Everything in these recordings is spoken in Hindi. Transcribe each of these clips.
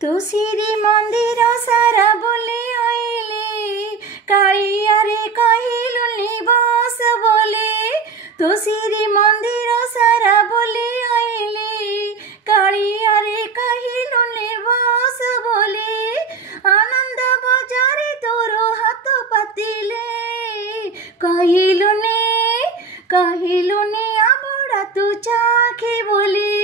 तू श्री मंदिर सारा बोली आईली कालिया रे कहिलु निवास बोली। तू श्री मंदिर सारा बोली आईली कालिया रे कहिलु निवास बोली। आनंद बजारे तोर हाथ पातिले कहिलु ने आबड़ा तू चाखे बोली।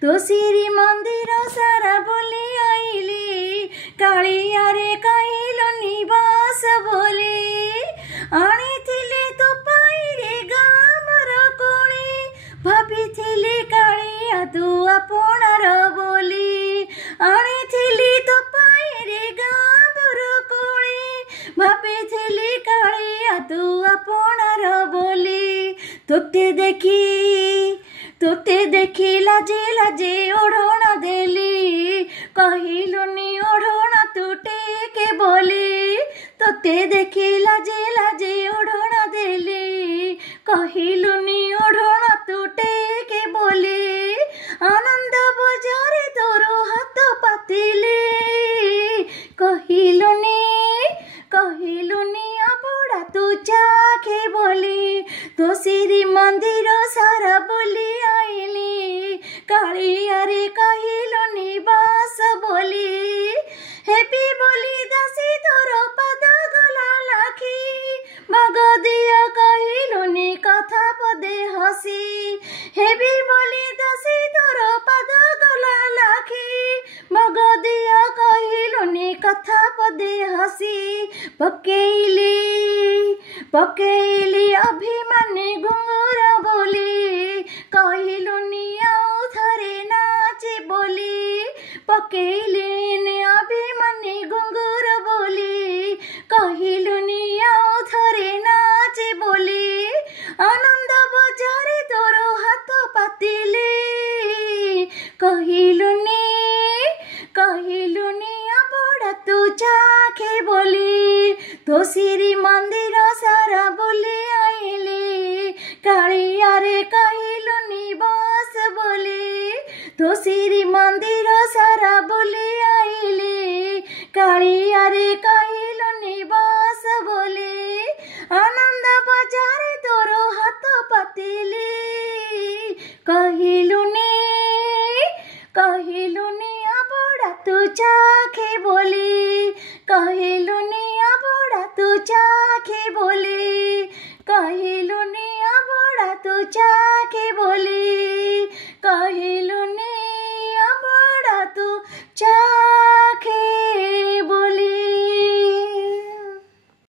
तू श्री मंदिर सारा बोली आईली कालिया रे कहिलु निवास बोली। आनिथिले तो पाइरे गामर कोणी भाबिथिले कालिया तू आपणार बोली। आनिथिले तो पाइरे गामर कोणी भाबिथिले कालिया तू आपणार बोली। तोते देखी लाजे लाजे ओढ़ोना देली कहिलुनी ओढ़ोना तू टेके बोली। तोते देखी लाजे लाजे ओढ़ोना देली कहिलुनी ओढ़ोना तू टेके बोली। आनंद बजारे तोरो हाथ पातिले कहिलुनी आबड़ा तू चाखे बोली। तो श्री मंदिर सारा बोली आईली कालिया रे कहिलु निवास बोली। हेपी बोली दासी तोर पद गला लाखी मग दिया कहिलुनी कथा पदे हसी। हेपी बोली दासी तोर पद गला लाखी मग दिया कहिलुनी कथा पदे हसी। पकेइली अभिमानी घुंगुर बोली कहिलुनी आउ थरे नाचे बोली। पकेइली अभिमानी घुंगुर बोली कहिलुनी आउ थरे नाचे बोली। आनंद बजारे तोर हाथ पातिले कहिलुनी आबड़ा तू चाखे बोली। तो श्री मंदिर सारा बोली आईली कालिया रे कहिलु निवास बोली। तो श्री मंदिर सारा बोली आईली कालिया रे कहिलु निवास बोली। आनंद बजारे तोर हाथ पातिले कहिलुनी आबड़ा तू चाखे बोली। कहिलुनी आबड़ा तू चाखे बोली। कहिलुनी आबड़ा तू चाखे बोली।